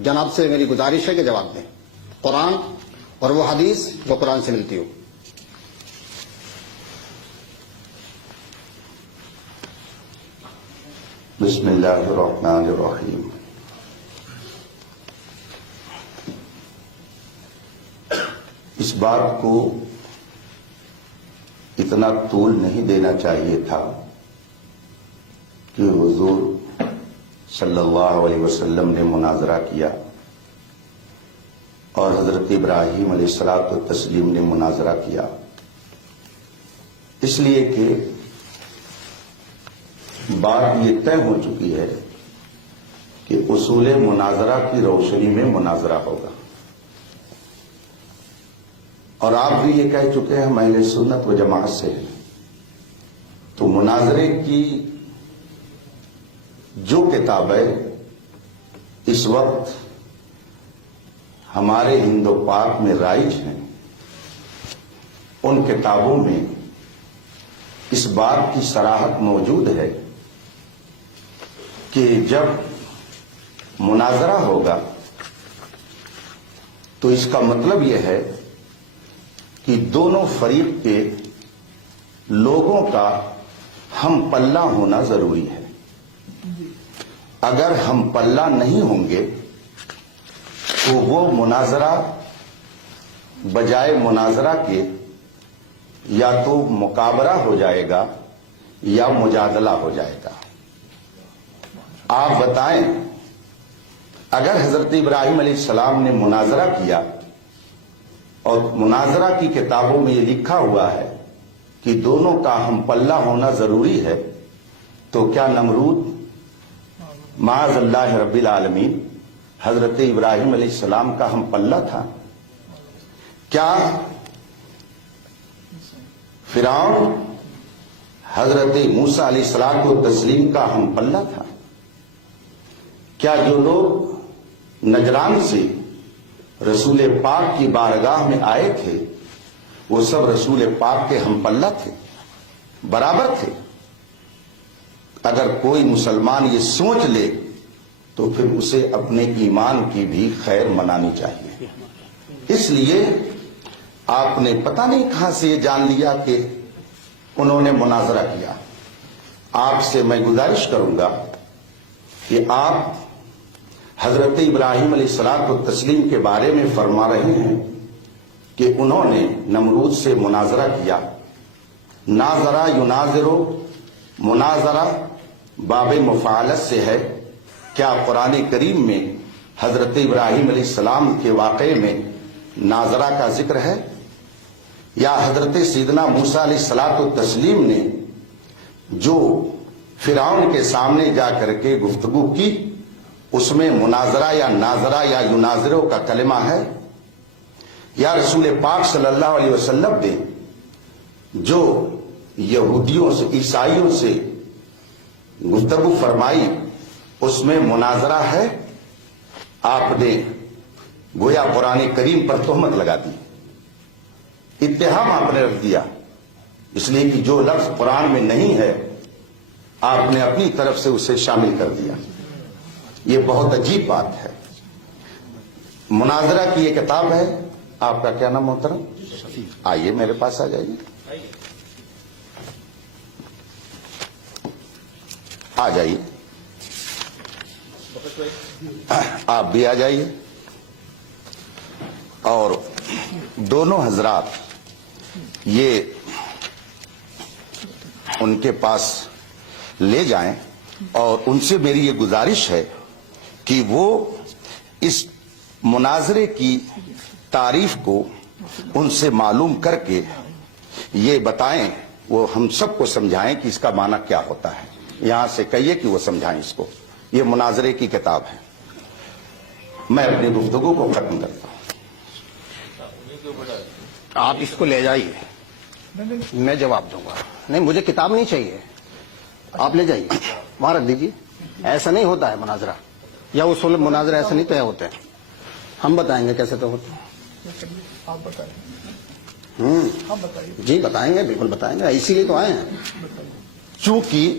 جناب سے میری گزارش ہے کہ جواب دیں، قرآن اور وہ حدیث جو قرآن سے ملتی ہو۔ بسم اللہ الرحمن الرحیم۔ اس بات کو اتنا طول نہیں دینا چاہیے تھا کہ حضور صلی اللہ علیہ وسلم نے مناظرہ کیا اور حضرت ابراہیم علیہ الصلوۃ والتسلیم نے مناظرہ کیا، اس لیے کہ بات یہ طے ہو چکی ہے کہ اصول مناظرہ کی روشنی میں مناظرہ ہوگا، اور آپ بھی یہ کہہ چکے ہیں ہم اہل سنت و جماعت سے ہیں، تو مناظرے کی جو کتابیں اس وقت ہمارے ہند و پاک میں رائج ہیں، ان کتابوں میں اس بات کی صراحت موجود ہے کہ جب مناظرہ ہوگا تو اس کا مطلب یہ ہے کہ دونوں فریق کے لوگوں کا ہم پلہ ہونا ضروری ہے۔ اگر ہم پلہ نہیں ہوں گے تو وہ مناظرہ بجائے مناظرہ کے یا تو مقابلہ ہو جائے گا یا مجادلہ ہو جائے گا۔ آپ بتائیں، اگر حضرت ابراہیم علیہ السلام نے مناظرہ کیا اور مناظرہ کی کتابوں میں یہ لکھا ہوا ہے کہ دونوں کا ہم پلہ ہونا ضروری ہے، تو کیا نمرود معاذ اللہ رب العالمین حضرت ابراہیم علیہ السلام کا ہم پلہ تھا؟ کیا فرعون حضرت موسیٰ علیہ السلام و تسلیم کا ہم پلہ تھا؟ کیا جو لوگ نجران سے رسول پاک کی بارگاہ میں آئے تھے وہ سب رسول پاک کے ہم پلہ تھے، برابر تھے؟ اگر کوئی مسلمان یہ سوچ لے تو پھر اسے اپنے ایمان کی بھی خیر منانی چاہیے۔ اس لیے آپ نے پتہ نہیں کہاں سے یہ جان لیا کہ انہوں نے مناظرہ کیا۔ آپ سے میں گزارش کروں گا کہ آپ حضرت ابراہیم علیہ الصلوۃ والتسلیم کے بارے میں فرما رہے ہیں کہ انہوں نے نمرود سے مناظرہ کیا۔ ناظرہ یناظرو، مناظرہ باب مفاعلت سے ہے۔ کیا قرآن کریم میں حضرت ابراہیم علیہ السلام کے واقعے میں ناظرہ کا ذکر ہے؟ یا حضرت سیدنا موسیٰ علیہ الصلوۃ والتسلیم نے جو فرعون کے سامنے جا کر کے گفتگو کی اس میں مناظرہ یا ناظرہ یا یناظرو کا کلمہ ہے؟ یا رسول پاک صلی اللہ علیہ وسلم نے جو یہودیوں سے عیسائیوں سے گفتگو فرمائی اس میں مناظرہ ہے؟ آپ نے گویا قرآن کریم پر تہمت لگا دی، اتہام آپ نے رکھ دیا، اس لیے کہ جو لفظ قرآن میں نہیں ہے آپ نے اپنی طرف سے اسے شامل کر دیا۔ یہ بہت عجیب بات ہے۔ مناظرہ کی یہ کتاب ہے، آپ کا کیا نام محترم؟ آئیے میرے پاس آ جائیے، آ جائیے، آپ بھی آ جائیے، اور دونوں حضرات یہ ان کے پاس لے جائیں، اور ان سے میری یہ گزارش ہے کہ وہ اس مناظرے کی تعریف کو ان سے معلوم کر کے یہ بتائیں، وہ ہم سب کو سمجھائیں کہ اس کا معنی کیا ہوتا ہے۔ یہاں سے کہیے کہ وہ سمجھائیں اس کو۔ یہ مناظرے کی کتاب ہے۔ میں اپنی گفتگو کو ختم کرتا ہوں۔ آپ اس کو لے جائیے، میں جواب دوں گا۔ نہیں، مجھے کتاب نہیں چاہیے، آپ لے جائیے، وہاں رکھ دیجیے۔ ایسا نہیں ہوتا ہے مناظرہ، یا اصول مناظرہ ایسا نہیں طے ہوتے ہیں۔ ہم بتائیں گے کیسے طے ہوتے ہیں۔ آپ بتائیں۔ جی بتائیں گے، بالکل بتائیں گے، اسی لیے تو آئے ہیں۔ چونکہ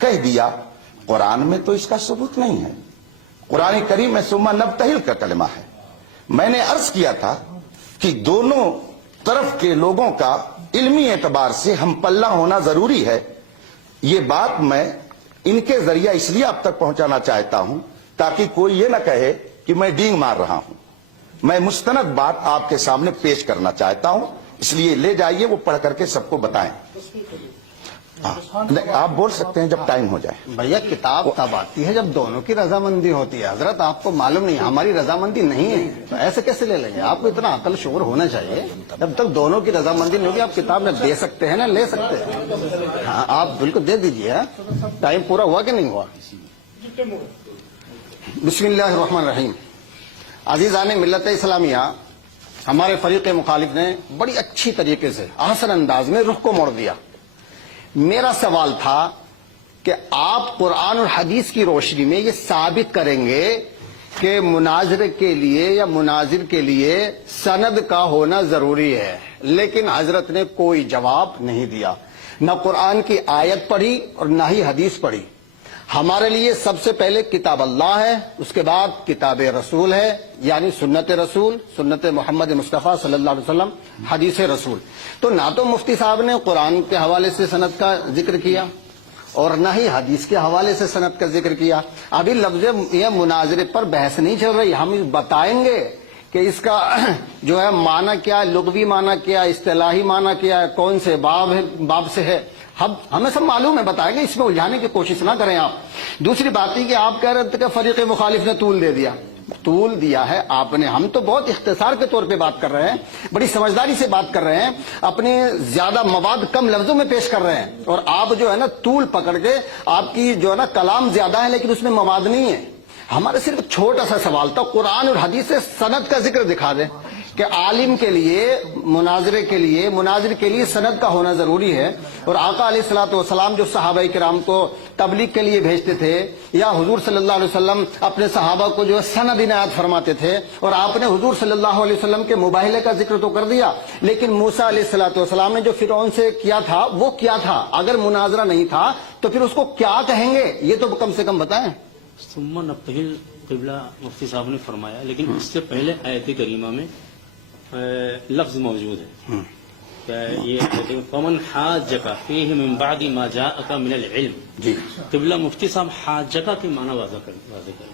کہہ دیا قرآن میں تو اس کا ثبوت نہیں ہے. قرآن کریم میں ثم نبتہل کا کلمہ ہے. میں نے عرض کیا تھا کہ دونوں طرف کے لوگوں کا علمی اعتبار سے ہم پلہ ہونا ضروری ہے. یہ بات میں ان کے ذریعہ اس لیے اب تک پہنچانا چاہتا ہوں تاکہ کوئی یہ نہ کہے کہ میں ڈینگ مار رہا ہوں. میں مستند بات آپ کے سامنے پیش کرنا چاہتا ہوں, اس لیے لے جائیے, وہ پڑھ کر کے سب کو بتائیں. آپ بول سکتے ہیں جب ٹائم ہو جائے. بھیا کتاب تب آتی ہے جب دونوں کی رضامندی ہوتی ہے. حضرت آپ کو معلوم نہیں, ہماری رضامندی نہیں ہے تو ایسے کیسے لے لیں گے؟ آپ کو اتنا عقل شعور ہونا چاہیے. جب تک دونوں کی رضامندی نہیں ہوگی آپ کتاب میں دے سکتے ہیں نا, لے سکتے ہیں. ہاں آپ بالکل دے دیجیے. ٹائم پورا ہوا کہ نہیں ہوا؟ بسم اللہ الرحمن الرحیم. عزیزان ملت اسلامیہ, ہمارے فریق مخالف نے بڑی اچھی طریقے سے احسن انداز میں رخ کو موڑ دیا. میرا سوال تھا کہ آپ قرآن اور حدیث کی روشنی میں یہ ثابت کریں گے کہ مناظرے کے لیے یا مناظر کے لیے سند کا ہونا ضروری ہے, لیکن حضرت نے کوئی جواب نہیں دیا. نہ قرآن کی آیت پڑھی اور نہ ہی حدیث پڑھی. ہمارے لیے سب سے پہلے کتاب اللہ ہے, اس کے بعد کتاب رسول ہے, یعنی سنت رسول, سنت محمد مصطفیٰ صلی اللہ علیہ وسلم, حدیث رسول. تو نہ تو مفتی صاحب نے قرآن کے حوالے سے سند کا ذکر کیا اور نہ ہی حدیث کے حوالے سے سند کا ذکر کیا. ابھی لفظ یہ مناظرے پر بحث نہیں چل رہی, ہم بتائیں گے کہ اس کا جو ہے معنی کیا ہے, لغوی معنی کیا ہے, اصطلاحی معنی کیا ہے, کون سے باب سے ہے. ہمیں سب معلوم ہے, بتائیں گے, اس میں الجھانے کی کوشش نہ کریں آپ. دوسری بات یہ کہ آپ کہہ رہے تھے کہ فریق مخالف نے طول دے دیا. طول دیا ہے آپ نے, ہم تو بہت اختصار کے طور پہ بات کر رہے ہیں, بڑی سمجھداری سے بات کر رہے ہیں, اپنے زیادہ مواد کم لفظوں میں پیش کر رہے ہیں, اور آپ جو ہے نا طول پکڑ کے, آپ کی جو ہے نا کلام زیادہ ہے لیکن اس میں مواد نہیں ہے. ہمارا صرف چھوٹا سا سوال تھا, قرآن اور حدیث سے سند کا ذکر دکھا دیں کہ عالم کے لیے مناظر کے لیے سند کا ہونا ضروری ہے. اور آقا علیہ الصلوۃ والسلام جو صحابہ کرام کو تبلیغ کے لیے بھیجتے تھے, یا حضور صلی اللہ علیہ وسلم اپنے صحابہ کو جو سند عنایت فرماتے تھے, اور آپ نے حضور صلی اللہ علیہ وسلم کے مباہلے کا ذکر تو کر دیا, لیکن موسیٰ علیہ الصلوۃ والسلام نے جو فرعون سے کیا تھا وہ کیا تھا؟ اگر مناظرہ نہیں تھا تو پھر اس کو کیا کہیں گے, یہ تو کم سے کم بتائیں. ثم نبتہل قبلہ مفتی صاحب نے فرمایا, لیکن اس سے پہلے آیت کریمہ میں لفظ موجود ہے کہ یہ فمن حاجک فیہ من بعد ما جاءک من العلم. جی قبلہ مفتی صاحب حاجک کے معنی واضح کریں.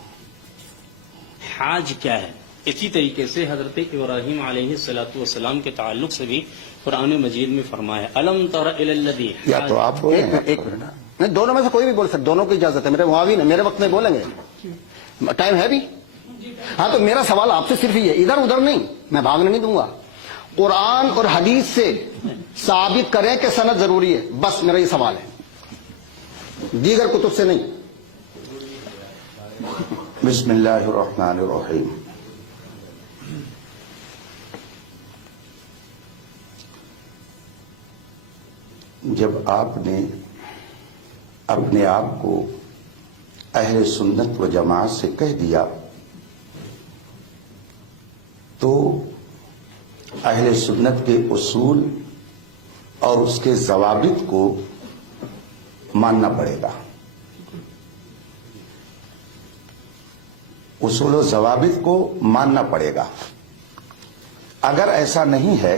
حاج کیا ہے؟ اسی طریقے سے حضرت ابراہیم علیہ السلام کے تعلق سے بھی قرآن مجید میں فرمایا الم تر الی الذی. یا تو آپ بولیں, ایک منٹ, دونوں میں سے کوئی بھی بول سکتے, دونوں کی اجازت ہے. میرے معاون ہے, میرے وقت میں بولیں گے, ٹائم ہے بھی. ہاں تو میرا سوال آپ سے صرف یہ ہے, ادھر ادھر نہیں, میں بھاگنے نہیں دوں گا. قرآن اور حدیث سے ثابت کریں کہ سند ضروری ہے, بس میرا یہ سوال ہے, دیگر کتب سے نہیں. بسم اللہ الرحمن الرحیم. جب آپ نے اپنے آپ کو اہل سنت و جماعت سے کہہ دیا تو اہل سنت کے اصول اور اس کے ضوابط کو ماننا پڑے گا. اصول و ضوابط کو ماننا پڑے گا. اگر ایسا نہیں ہے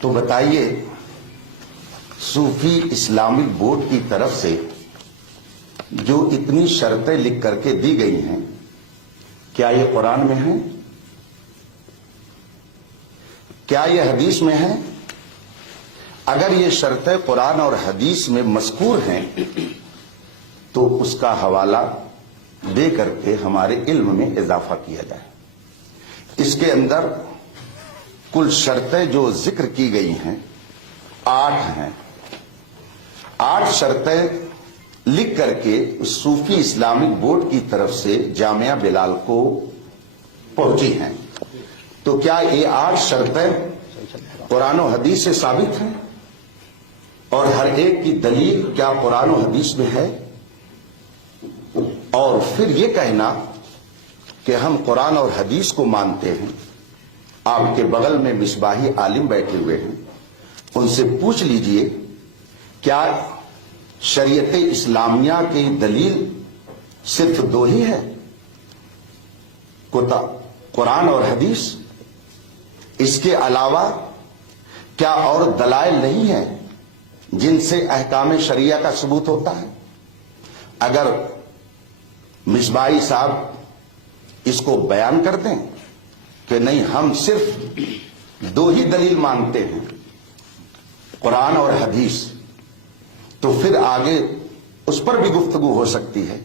تو بتائیے, صوفی اسلامک بورڈ کی طرف سے جو اتنی شرطیں لکھ کر کے دی گئی ہیں, کیا یہ قرآن میں ہیں؟ کیا یہ حدیث میں ہیں؟ اگر یہ شرطیں قرآن اور حدیث میں مذکور ہیں تو اس کا حوالہ دے کر کے ہمارے علم میں اضافہ کیا جائے. اس کے اندر کل شرطیں جو ذکر کی گئی ہیں 8 ہیں. 8 شرطیں لکھ کر کے صوفی اسلامک بورڈ کی طرف سے جامعہ بلال کو پہنچی ہیں. تو کیا یہ 8 شرطیں قرآن و حدیث سے ثابت ہیں؟ اور ہر ایک کی دلیل کیا قرآن و حدیث میں ہے؟ اور پھر یہ کہنا کہ ہم قرآن اور حدیث کو مانتے ہیں. آپ کے بغل میں مصباحی عالم بیٹھے ہوئے ہیں, ان سے پوچھ لیجئے کیا شریعت اسلامیہ کی دلیل صرف دو ہی ہے، قرآن اور حدیث. اس کے علاوہ کیا اور دلائل نہیں ہیں جن سے احکام شریعہ کا ثبوت ہوتا ہے؟ اگر مصباحی صاحب اس کو بیان کر دیں کہ نہیں ہم صرف دو ہی دلیل مانتے ہیں، قرآن اور حدیث، تو پھر آگے اس پر بھی گفتگو ہو سکتی ہے.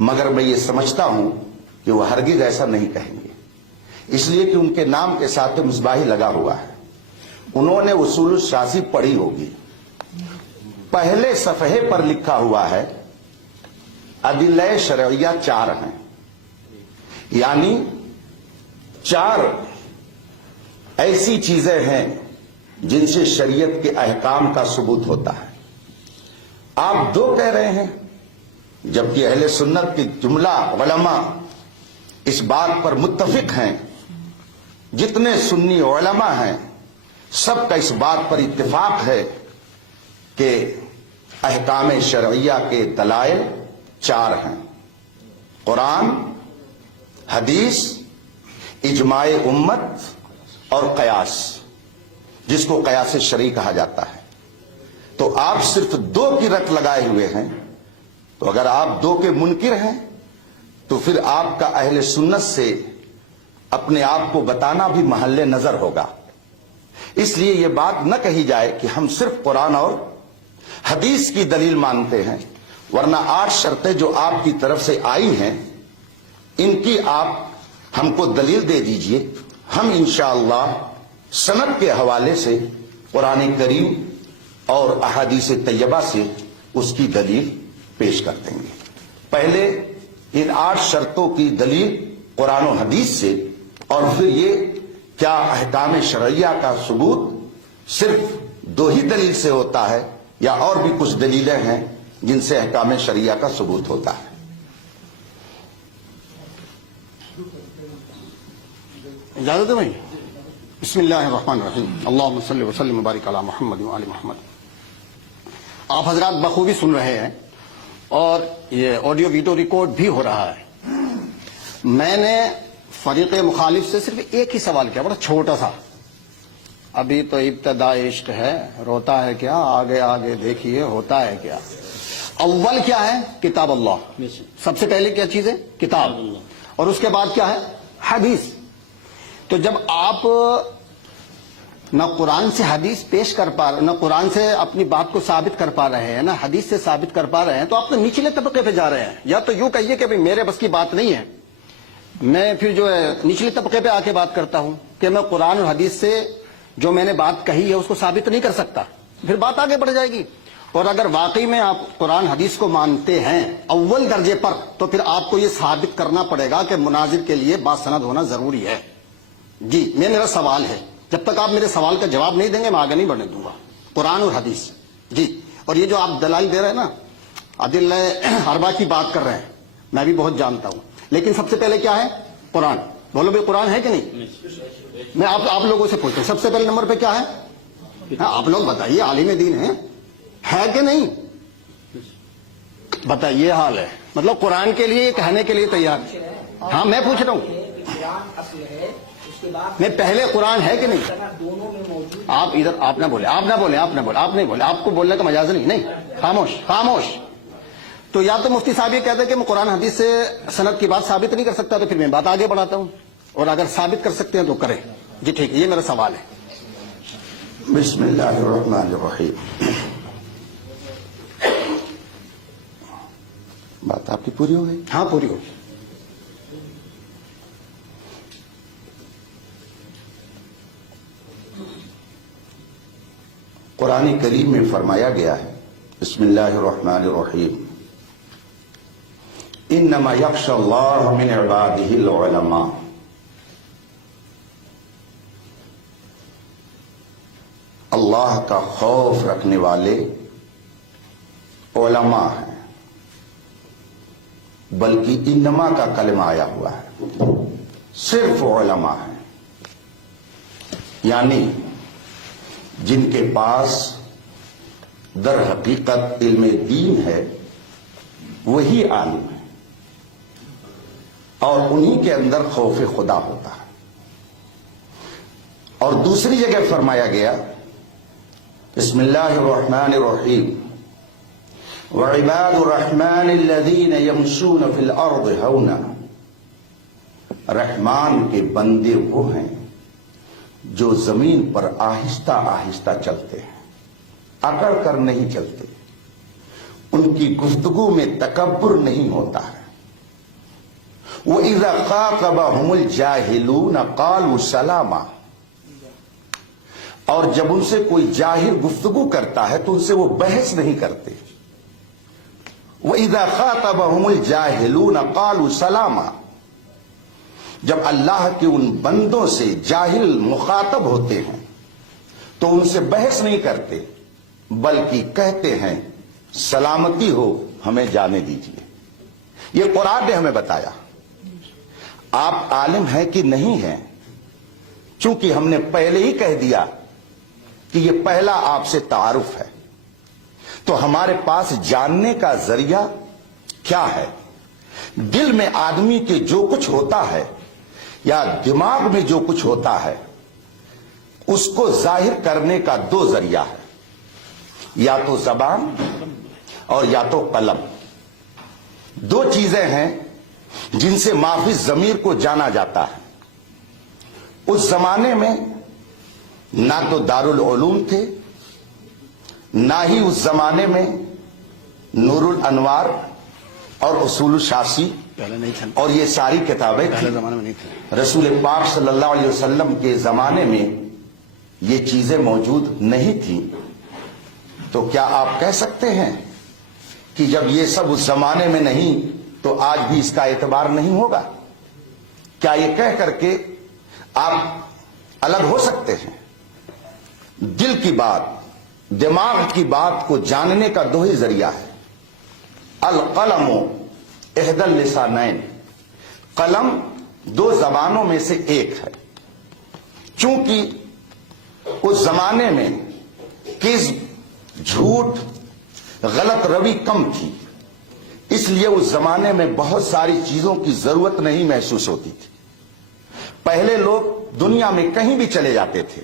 مگر میں یہ سمجھتا ہوں کہ وہ ہرگز ایسا نہیں کہیں گے، اس لیے کہ ان کے نام کے ساتھ تو مصباحی لگا ہوا ہے. انہوں نے اصول الشاذی پڑھی ہوگی، پہلے صفحے پر لکھا ہوا ہے ادلہ شرعیہ 4 ہیں، یعنی 4 ایسی چیزیں ہیں جن سے شریعت کے احکام کا ثبوت ہوتا ہے. آپ 2 کہہ رہے ہیں، جبکہ اہل سنت کی جملہ علماء اس بات پر متفق ہیں، جتنے سنی علماء ہیں سب کا اس بات پر اتفاق ہے کہ احکام شرعیہ کے دلائل 4 ہیں: قرآن، حدیث، اجماع امت اور قیاس، جس کو قیاس شرعی کہا جاتا ہے. تو آپ صرف 2 کی رٹ لگائے ہوئے ہیں. تو اگر آپ 2 کے منکر ہیں تو پھر آپ کا اہل سنت سے اپنے آپ کو بتانا بھی محل نظر ہوگا. اس لیے یہ بات نہ کہی جائے کہ ہم صرف قرآن اور حدیث کی دلیل مانتے ہیں، ورنہ 8 شرطیں جو آپ کی طرف سے آئی ہیں ان کی آپ ہم کو دلیل دے دیجئے، ہم انشاءاللہ سند کے حوالے سے قرآن کریم اور احادیث طیبہ سے اس کی دلیل پیش کر دیں گے. پہلے ان 8 شرطوں کی دلیل قرآن و حدیث سے، اور پھر یہ کیا احکام شرعیہ کا ثبوت صرف 2 ہی دلیل سے ہوتا ہے یا اور بھی کچھ دلیلیں ہیں جن سے احکام شرعیہ کا ثبوت ہوتا ہے. اجازت ہے بھائی؟ بسم اللہ الرحمن الرحیم. اللہم صلی وسلم وبارک علی محمد وآل محمد. آپ حضرات بخوبی سن رہے ہیں اور یہ آڈیو ویڈیو ریکارڈ بھی ہو رہا ہے. میں نے فریق مخالف سے صرف ایک ہی سوال کیا، بڑا چھوٹا سا. ابھی تو ابتدا عشق ہے، روتا ہے کیا، آگے آگے دیکھیے ہوتا ہے کیا. اول کیا ہے؟ کتاب اللہ. سب سے پہلے کیا چیز ہے؟ کتاب. اور اس کے بعد کیا ہے؟ حدیث. تو جب آپ نہ قرآن سے حدیث پیش کر پا رہے، نہ قرآن سے اپنی بات کو ثابت کر پا رہے ہیں، نہ حدیث سے ثابت کر پا رہے ہیں، تو آپ تو نچلے طبقے پہ جا رہے ہیں. یا تو یوں کہیے کہ میرے بس کی بات نہیں ہے، میں پھر جو ہے نچلے طبقے پہ آ کے بات کرتا ہوں کہ میں قرآن اور حدیث سے جو میں نے بات کہی ہے اس کو ثابت نہیں کر سکتا. پھر بات آگے بڑھ جائے گی. اور اگر واقعی میں آپ قرآن حدیث کو مانتے ہیں اول درجے پر، تو پھر آپ کو یہ ثابت کرنا پڑے گا کہ مناظر کے لیے باسند ہونا ضروری ہے. جی یہ میرا سوال ہے. جب تک آپ میرے سوال کا جواب نہیں دیں گے میں آگے نہیں بڑھنے دوں گا. قرآن اور حدیث. جی. اور یہ جو آپ دلائل دے رہے ہیں نا، ادلہ اربع کی بات کر رہے ہیں، میں بھی بہت جانتا ہوں، لیکن سب سے پہلے کیا ہے؟ قرآن. بولو بھائی قرآن ہے کہ نہیں؟ میں آپ لوگوں سے پوچھتا ہوں سب سے پہلے نمبر پہ کیا ہے؟ ہاں آپ لوگ بتائیے، عالم دین ہے کہ نہیں؟ بتائیے. حال ہے مطلب قرآن کے لیے کہنے کے لیے تیار. ہاں میں پوچھ رہا ہوں، میں پہلے قرآن ہے کہ نہیں؟ آپ ادھر آپ نہ بولے، آپ نہیں بولے، آپ کو بولنے کا مجاز نہیں. خاموش. تو یا تو مفتی صاحب یہ کہتے ہیں کہ میں قرآن حدیث سے سند کی بات ثابت نہیں کر سکتا، تو پھر میں بات آگے بڑھاتا ہوں، اور اگر ثابت کر سکتے ہیں تو کریں. جی ٹھیک ہے، یہ میرا سوال ہے. بسم اللہ الرحمن الرحیم. بات آپ کی پوری ہو گئی؟ ہاں پوری ہوگی. قرآن کریم میں فرمایا گیا ہے، بسم اللہ الرحمن الرحیم، انما یخشی اللہ من عبادہ العلماء. اللہ کا خوف رکھنے والے علماء ہیں. بلکہ انما کا کلمہ آیا ہوا ہے، صرف علماء ہیں، یعنی جن کے پاس در حقیقت علم دین ہے وہی عالم ہے اور انہی کے اندر خوف خدا ہوتا ہے. اور دوسری جگہ فرمایا گیا بسم اللہ الرحمن الرحیم وعباد الرحمن الذین یمشون فی الارض ہونا. رحمان کے بندے وہ ہیں جو زمین پر آہستہ آہستہ چلتے ہیں, اکڑ کر نہیں چلتے. ان کی گفتگو میں تکبر نہیں ہوتا ہے. وَإِذَا خَاطَبَهُمُ الْجَاهِلُونَ قَالُوا سَلَامًا. اور جب ان سے کوئی جاہل گفتگو کرتا ہے تو ان سے وہ بحث نہیں کرتے. وَإِذَا خَاطَبَهُمُ الْجَاهِلُونَ قَالُوا سَلَامًا. جب اللہ کے ان بندوں سے جاہل مخاطب ہوتے ہیں تو ان سے بحث نہیں کرتے بلکہ کہتے ہیں سلامتی ہو, ہمیں جانے دیجیے. یہ قرآن نے ہمیں بتایا. آپ عالم ہیں کہ نہیں ہیں, چونکہ ہم نے پہلے ہی کہہ دیا کہ یہ پہلا آپ سے تعارف ہے, تو ہمارے پاس جاننے کا ذریعہ کیا ہے؟ دل میں آدمی کے جو کچھ ہوتا ہے یا دماغ میں جو کچھ ہوتا ہے اس کو ظاہر کرنے کا دو ذریعہ ہے, یا تو زبان اور یا تو قلم. دو چیزیں ہیں جن سے مافی ضمیر کو جانا جاتا ہے. اس زمانے میں نہ تو دارالعلوم تھے, نہ ہی اس زمانے میں نور الانوار اور اصول الشاسی اور یہ ساری کتابیں تھیں. رسول پاک صلی اللہ علیہ وسلم کے زمانے میں یہ چیزیں موجود نہیں تھیں. تو کیا آپ کہہ سکتے ہیں کہ جب یہ سب اس زمانے میں نہیں تو آج بھی اس کا اعتبار نہیں ہوگا؟ کیا یہ کہہ کر کے آپ الگ ہو سکتے ہیں؟ دل کی بات, دماغ کی بات کو جاننے کا دو ہی ذریعہ ہے. القلم احد اللسانین. قلم دو زبانوں میں سے ایک ہے. چونکہ اس زمانے میں کذب, جھوٹ, غلط روی کم تھی, اس لیے اس زمانے میں بہت ساری چیزوں کی ضرورت نہیں محسوس ہوتی تھی. پہلے لوگ دنیا میں کہیں بھی چلے جاتے تھے,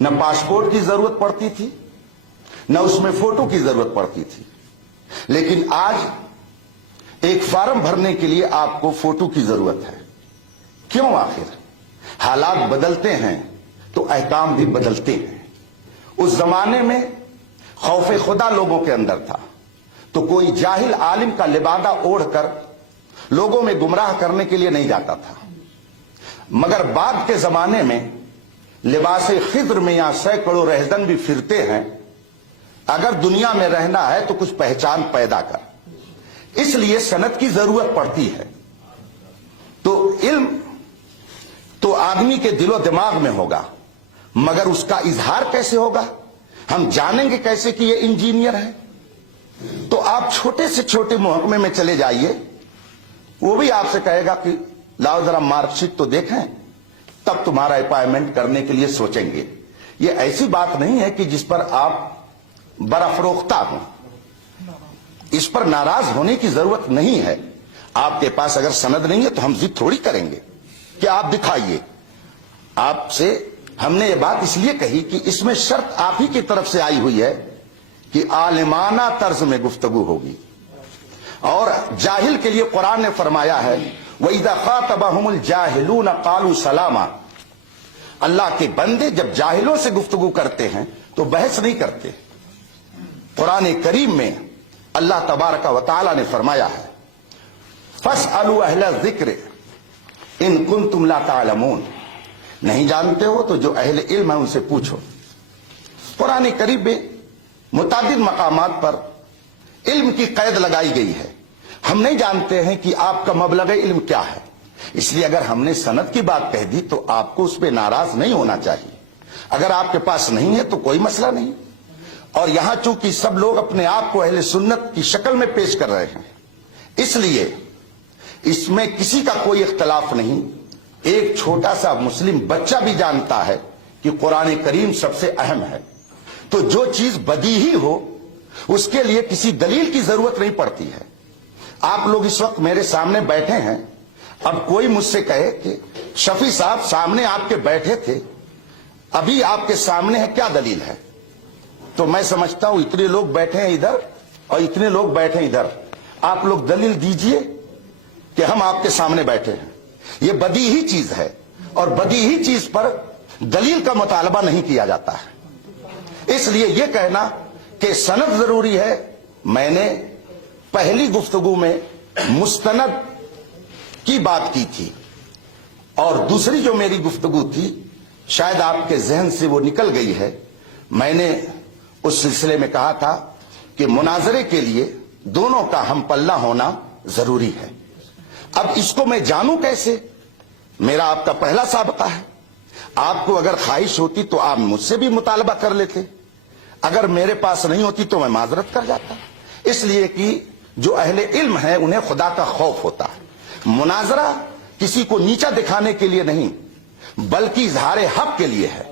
نہ پاسپورٹ کی ضرورت پڑتی تھی نہ اس میں فوٹو کی ضرورت پڑتی تھی. لیکن آج ایک فارم بھرنے کے لیے آپ کو فوٹو کی ضرورت ہے. کیوں؟ آخر حالات بدلتے ہیں تو احکام بھی بدلتے ہیں. اس زمانے میں خوف خدا لوگوں کے اندر تھا تو کوئی جاہل عالم کا لبادہ اوڑھ کر لوگوں میں گمراہ کرنے کے لیے نہیں جاتا تھا. مگر بعد کے زمانے میں لباس خضر میں یا سینکڑوں رہزن بھی پھرتے ہیں. اگر دنیا میں رہنا ہے تو کچھ پہچان پیدا کر, اس لیے صنعت کی ضرورت پڑتی ہے. تو علم تو آدمی کے دل و دماغ میں ہوگا, مگر اس کا اظہار کیسے ہوگا؟ ہم جانیں گے کیسے کہ یہ انجینئر ہے؟ تو آپ چھوٹے سے چھوٹے محکمے میں چلے جائیے, وہ بھی آپ سے کہے گا کہ لاؤ ذرا مارک شیٹ تو دیکھیں, تب تمہارا اپائنٹمنٹ کرنے کے لیے سوچیں گے. یہ ایسی بات نہیں ہے کہ جس پر آپ برافروختہ ہوں. اس پر ناراض ہونے کی ضرورت نہیں ہے. آپ کے پاس اگر سند نہیں ہے تو ہم ضد تھوڑی کریں گے کہ آپ دکھائیے. آپ سے ہم نے یہ بات اس لیے کہی کہ اس میں شرط آپ ہی کی طرف سے آئی ہوئی ہے کہ عالمانہ طرز میں گفتگو ہوگی. اور جاہل کے لیے قرآن نے فرمایا ہے وَإِذَا خَاطَبَهُمُ الْجَاهِلُونَ قَالُوا سَلَامًا. اللہ کے بندے جب جاہلوں سے گفتگو کرتے ہیں تو بحث نہیں کرتے. قرآن کریم میں اللہ تبارک و تعالی نے فرمایا ہے فَاسْأَلُوا أَهْلَ الذِّكْرِ إِن كُنتُمْ لَا تَعْلَمُونَ. نہیں جانتے ہو تو جو اہل علم ہے ان سے پوچھو. قرآن کریم میں متعدد مقامات پر علم کی قید لگائی گئی ہے. ہم نہیں جانتے ہیں کہ آپ کا مبلغ علم کیا ہے, اس لیے اگر ہم نے سند کی بات کہہ دی تو آپ کو اس پہ ناراض نہیں ہونا چاہیے. اگر آپ کے پاس نہیں ہے تو کوئی مسئلہ نہیں. اور یہاں چونکہ سب لوگ اپنے آپ کو اہل سنت کی شکل میں پیش کر رہے ہیں, اس لیے اس میں کسی کا کوئی اختلاف نہیں. ایک چھوٹا سا مسلم بچہ بھی جانتا ہے کہ قرآن کریم سب سے اہم ہے. تو جو چیز بدیہی ہو اس کے لیے کسی دلیل کی ضرورت نہیں پڑتی ہے. آپ لوگ اس وقت میرے سامنے بیٹھے ہیں, اب کوئی مجھ سے کہے کہ شفیع صاحب سامنے آپ کے بیٹھے تھے, ابھی آپ کے سامنے ہے, کیا دلیل ہے؟ تو میں سمجھتا ہوں اتنے لوگ بیٹھے ہیں ادھر اور اتنے لوگ بیٹھے ہیں ادھر, آپ لوگ دلیل دیجئے کہ ہم آپ کے سامنے بیٹھے ہیں. یہ بدیہی چیز ہے اور بدیہی چیز پر دلیل کا مطالبہ نہیں کیا جاتا ہے. اس لیے یہ کہنا کہ سند ضروری ہے, میں نے پہلی گفتگو میں مستند کی بات کی تھی, اور دوسری جو میری گفتگو تھی شاید آپ کے ذہن سے وہ نکل گئی ہے. میں نے اس سلسلے میں کہا تھا کہ مناظرے کے لیے دونوں کا ہم پلہ ہونا ضروری ہے. اب اس کو میں جانوں کیسے؟ میرا آپ کا پہلا سابقہ ہے. آپ کو اگر خواہش ہوتی تو آپ مجھ سے بھی مطالبہ کر لیتے, اگر میرے پاس نہیں ہوتی تو میں معذرت کر جاتا. اس لیے کہ جو اہل علم ہے انہیں خدا کا خوف ہوتا ہے. مناظرہ کسی کو نیچا دکھانے کے لیے نہیں بلکہ اظہار حق کے لیے ہے,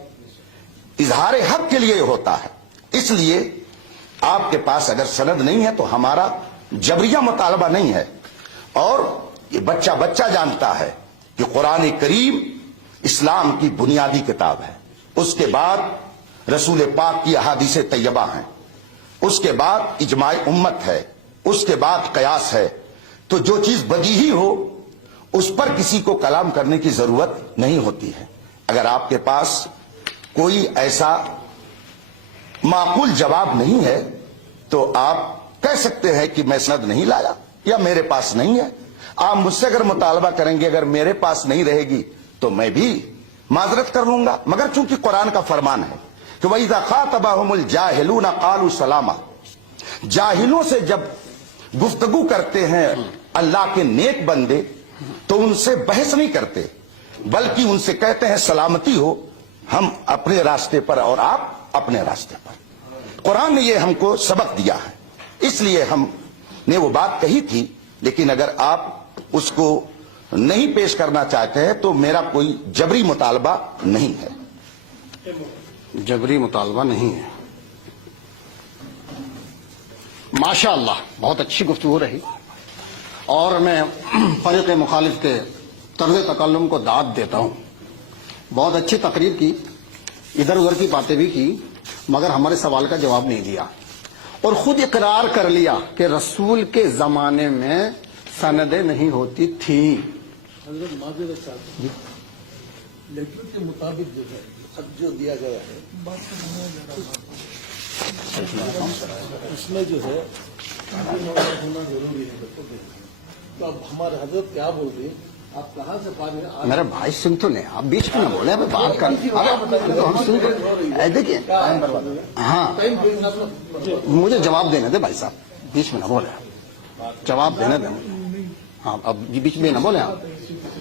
اظہار حق کے لیے ہوتا ہے. اس لیے آپ کے پاس اگر سند نہیں ہے تو ہمارا جبریہ مطالبہ نہیں ہے. اور یہ بچہ بچہ جانتا ہے کہ قرآن کریم اسلام کی بنیادی کتاب ہے, اس کے بعد رسول پاک کی احادیث طیبہ ہیں, اس کے بعد اجماع امت ہے, اس کے بعد قیاس ہے. تو جو چیز بدیہی ہو اس پر کسی کو کلام کرنے کی ضرورت نہیں ہوتی ہے. اگر آپ کے پاس کوئی ایسا معقول جواب نہیں ہے تو آپ کہہ سکتے ہیں کہ میں سند نہیں لایا یا میرے پاس نہیں ہے. آپ مجھ سے اگر مطالبہ کریں گے, اگر میرے پاس نہیں رہے گی تو میں بھی معذرت کر لوں گا. مگر چونکہ قرآن کا فرمان ہے کہ وَإِذَا خَاطَبَهُمُ الْجَاهِلُونَ قَالُوا سَلَامًا, جاہلوں سے جب گفتگو کرتے ہیں اللہ کے نیک بندے تو ان سے بحث نہیں کرتے بلکہ ان سے کہتے ہیں سلامتی ہو, ہم اپنے راستے پر اور آپ اپنے راستے پر. قرآن نے یہ ہم کو سبق دیا ہے, اس لیے ہم نے وہ بات کہی تھی. لیکن اگر آپ اس کو نہیں پیش کرنا چاہتے ہیں تو میرا کوئی جبری مطالبہ نہیں ہے. جبری مطالبہ نہیں ہے. ماشاء اللہ بہت اچھی گفتگو رہی, اور میں فریق مخالف کے طرز تکلم کو داد دیتا ہوں. بہت اچھی تقریر کی, ادھر ادھر کی باتیں بھی کی, مگر ہمارے سوال کا جواب نہیں دیا, اور خود اقرار کر لیا کہ رسول کے زمانے میں سندیں نہیں ہوتی تھیں. حضرت معذرت صاحب, لیٹر کے مطابق جو ہے خط جو دیا گیا ہے اس میں جو ہے ہونا ضروری ہے. تو اب ہمارے حضرت کیا بول رہے ہیں, آپ کہاں سے پا رہے ہیں؟ میرا بھائی سن تو لیں, آپ بیچ میں نہ بولے, ہمیں بات کر ہم سن تو دیکھیے. ہاں مجھے جواب دینے دے بھائی صاحب, بیچ میں نہ بولے, جواب دینے دیں. ہاں اب بیچ میں نہ بولے آپ,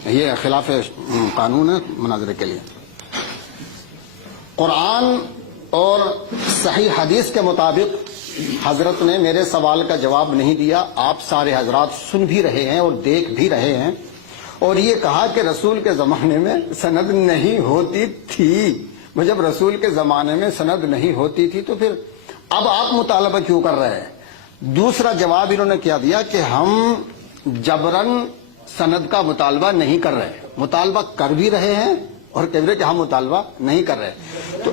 یہ خلاف قانون ہے مناظرے کے لیے. قرآن اور صحیح حدیث کے مطابق حضرت نے میرے سوال کا جواب نہیں دیا. آپ سارے حضرات سن بھی رہے ہیں اور دیکھ بھی رہے ہیں, اور یہ کہا کہ رسول کے زمانے میں سند نہیں ہوتی تھی. جب رسول کے زمانے میں سند نہیں ہوتی تھی تو پھر اب آپ مطالبہ کیوں کر رہے ہیں؟ دوسرا جواب انہوں نے کیا دیا کہ ہم جبرن سند کا مطالبہ نہیں کر رہے, مطالبہ کر بھی رہے ہیں اور کہہ رہے کہ ہم مطالبہ نہیں کر رہے. تو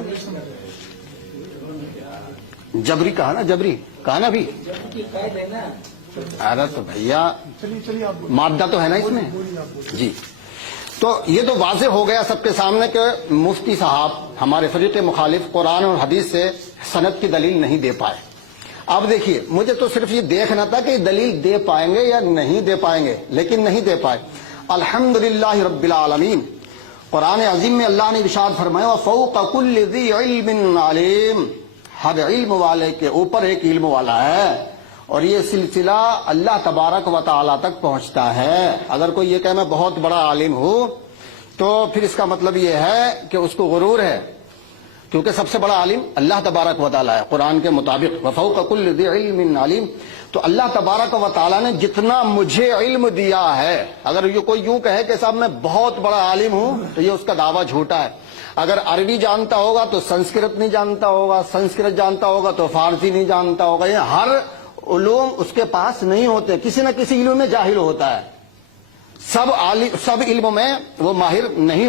جبری کہا نا, جبری کہا نا بھی. ارے تو بھیا مادہ تو ہے نا اس میں جی. تو یہ تو واضح ہو گیا سب کے سامنے کہ مفتی صاحب ہمارے فریق مخالف قرآن اور حدیث سے سند کی دلیل نہیں دے پائے. اب دیکھیے, مجھے تو صرف یہ دیکھنا تھا کہ دلیل دے پائیں گے یا نہیں دے پائیں گے, لیکن نہیں دے پائے. الحمدللہ رب العالمین. قرآن عظیم میں اللہ نے ارشاد فرمایا وَفَوْقَ كُلِّ ذِي عِلْمٍ عَلِيمٍ, ہر علم والے کے اوپر ایک علم والا ہے, اور یہ سلسلہ اللہ تبارک و تعالی تک پہنچتا ہے. اگر کوئی یہ کہ میں بہت بڑا عالم ہوں تو پھر اس کا مطلب یہ ہے کہ اس کو غرور ہے, کیونکہ سب سے بڑا عالم اللہ تبارک و تعالی ہے قرآن کے مطابق وَفَوْقَ كُلِّ ذِي عِلْمٍ عَلِيمٍ. تو اللہ تبارک و تعالی نے جتنا مجھے علم دیا ہے, اگر یہ کوئی یوں کہے کہ صاحب میں بہت بڑا عالم ہوں تو یہ اس کا دعویٰ جھوٹا ہے. اگر عربی جانتا ہوگا تو سنسکرت نہیں جانتا ہوگا، سنسکرت جانتا ہوگا تو فارسی نہیں جانتا ہوگا. یہ ہر علوم اس کے پاس نہیں ہوتے، کسی نہ کسی علم میں جاہل ہوتا ہے. سب علم میں وہ ماہر نہیں